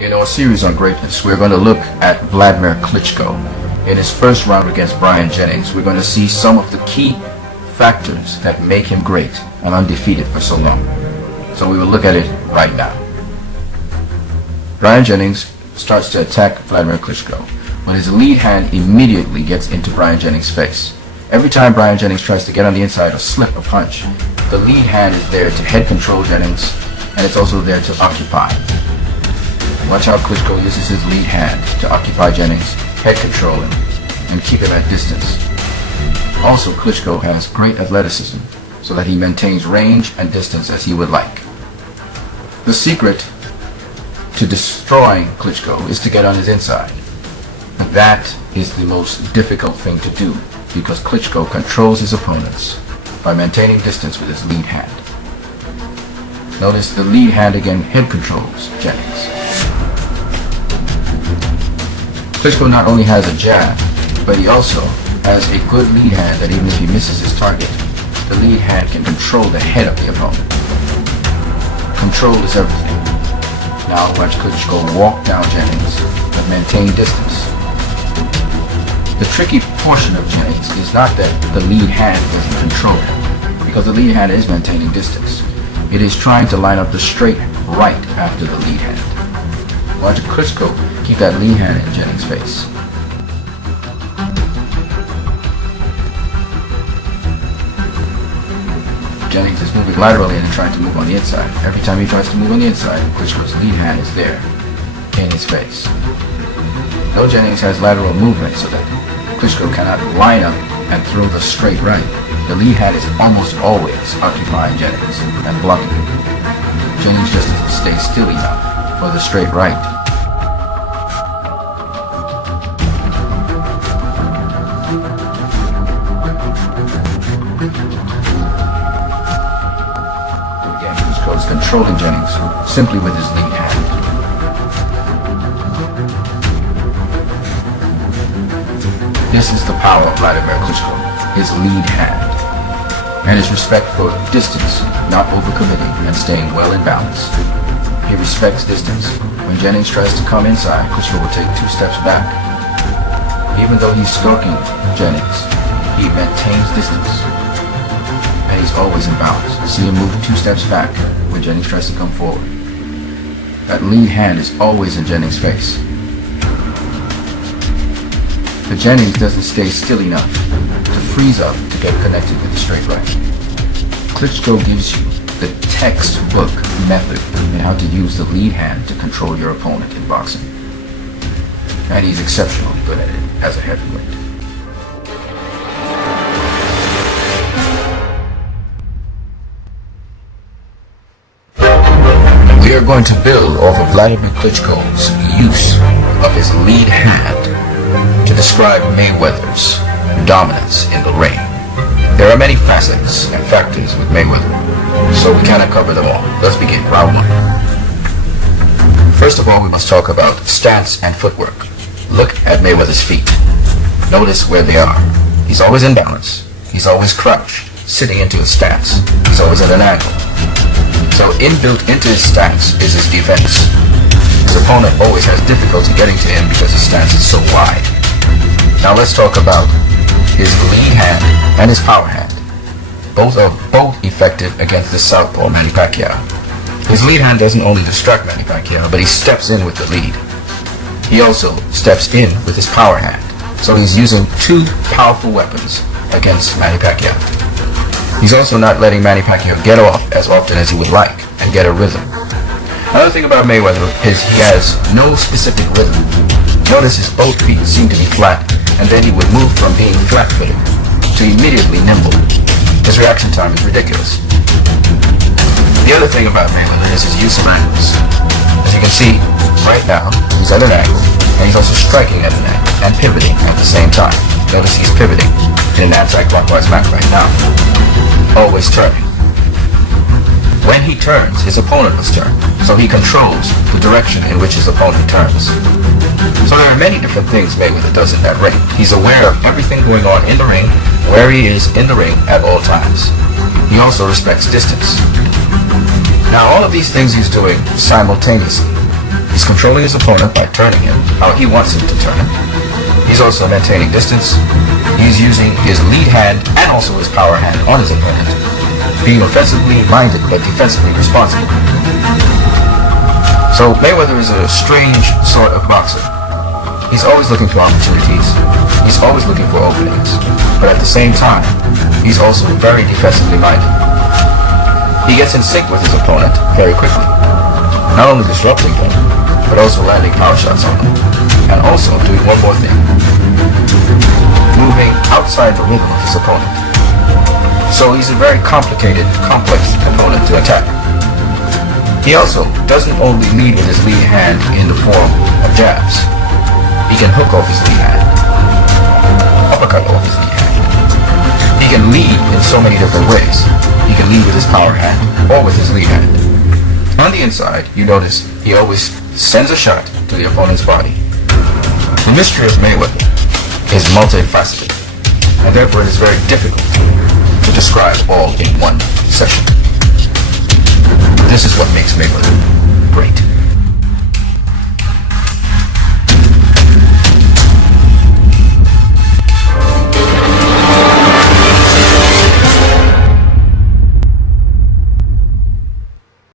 In our series on greatness, we're going to look at Vladimir Klitschko. In his first round against Bryant Jennings, we're going to see some of the key factors that make him great and undefeated for so long. So we will look at it right now. Bryant Jennings starts to attack Vladimir Klitschko, but his lead hand immediately gets into Bryant Jennings' face. Every time Bryant Jennings tries to get on the inside or slip a punch, the lead hand is there to head control Jennings, and it's also there to occupy. Watch how Klitschko uses his lead hand to occupy Jennings, head control him, and keep him at distance. Also, Klitschko has great athleticism, so that he maintains range and distance as he would like. The secret to destroying Klitschko is to get on his inside. But that is the most difficult thing to do, because Klitschko controls his opponents by maintaining distance with his lead hand. Notice the lead hand again head controls Jennings. Klitschko not only has a jab, but he also has a good lead hand that even if he misses his target, the lead hand can control the head of the opponent. Control is everything. Now watch Klitschko walk down Jennings, but maintain distance. The tricky portion of Jennings is not that the lead hand doesn't control him, because the lead hand is maintaining distance. It is trying to line up the straight right after the lead hand. Watch Klitschko keep that lead hand in Jennings' face. Jennings is moving laterally and trying to move on the inside. Every time he tries to move on the inside, Klitschko's lead hand is there in his face. Though Jennings has lateral movement so that Klitschko cannot line up and throw the straight right, the lead hand is almost always occupying Jennings and blocking him. Jennings just doesn't stay still enough for the straight right. Again, Klitschko is controlling Jennings simply with his lead hand. This is the power of Vladimir Klitschko, his lead hand, and his respect for distance, not overcommitting and staying well in balance. He respects distance. When Jennings tries to come inside, Klitschko will take 2 steps back. Even though he's stalking Jennings, he maintains distance, and he's always in balance. See him move 2 steps back when Jennings tries to come forward. That lead hand is always in Jennings' face. But Jennings doesn't stay still enough to freeze up to get connected with the straight right. Klitschko gives you the textbook method in how to use the lead hand to control your opponent in boxing. And he's exceptionally good at it as a heavyweight. We are going to build off of Vladimir Klitschko's use of his lead hand to describe Mayweather's dominance in the ring. There are many facets and factors with Mayweather, so we cannot cover them all. Let's begin round 1. First of all, we must talk about stance and footwork. Look at Mayweather's feet. Notice where they are. He's always in balance. He's always crouched, sitting into his stance. He's always at an angle. So inbuilt into his stance is his defense. His opponent always has difficulty getting to him because his stance is so wide. Now let's talk about his lead hand and his power hand. Both are effective against the southpaw Manny Pacquiao. His lead hand doesn't only distract Manny Pacquiao, but he steps in with the lead. He also steps in with his power hand. So he's using 2 powerful weapons against Manny Pacquiao. He's also not letting Manny Pacquiao get off as often as he would like and get a rhythm. Another thing about Mayweather is he has no specific rhythm. Notice his both feet seem to be flat, and then he would move from being flat-footed to immediately nimble. His reaction time is ridiculous. The other thing about Mayweather is his use of angles. As you can see, right now, he's at an angle, and he's also striking at an angle, and pivoting at the same time. Notice he's pivoting in an anti-clockwise manner right now. Always turning. When he turns, his opponent must turn, so he controls the direction in which his opponent turns. So there are many different things Mayweather does in that ring. He's aware of everything going on in the ring, where he is in the ring at all times. He also respects distance. Now all of these things he's doing simultaneously, He's controlling his opponent by turning him how he wants him to turn him. He's also maintaining distance. He's using his lead hand and also his power hand on his opponent, being offensively minded but defensively responsible. So Mayweather is a strange sort of boxer. He's always looking for opportunities. He's always looking for openings. But at the same time, he's also very defensively minded. He gets in sync with his opponent very quickly, not only disrupting them, but also landing power shots on them, and also doing one more thing, moving outside the rhythm of his opponent. So he's a very complicated, complex opponent to attack. He also doesn't only lead with his lead hand in the form of jabs. He can hook off his lead hand, uppercut off his lead hand. He can lead in so many different ways. He can lead with his power hand or with his lead hand. On the inside, you notice he always sends a shot to the opponent's body. The mystery of Mayweather is multifaceted, and therefore it is very difficult to describe all in one session. This is what makes Mayweather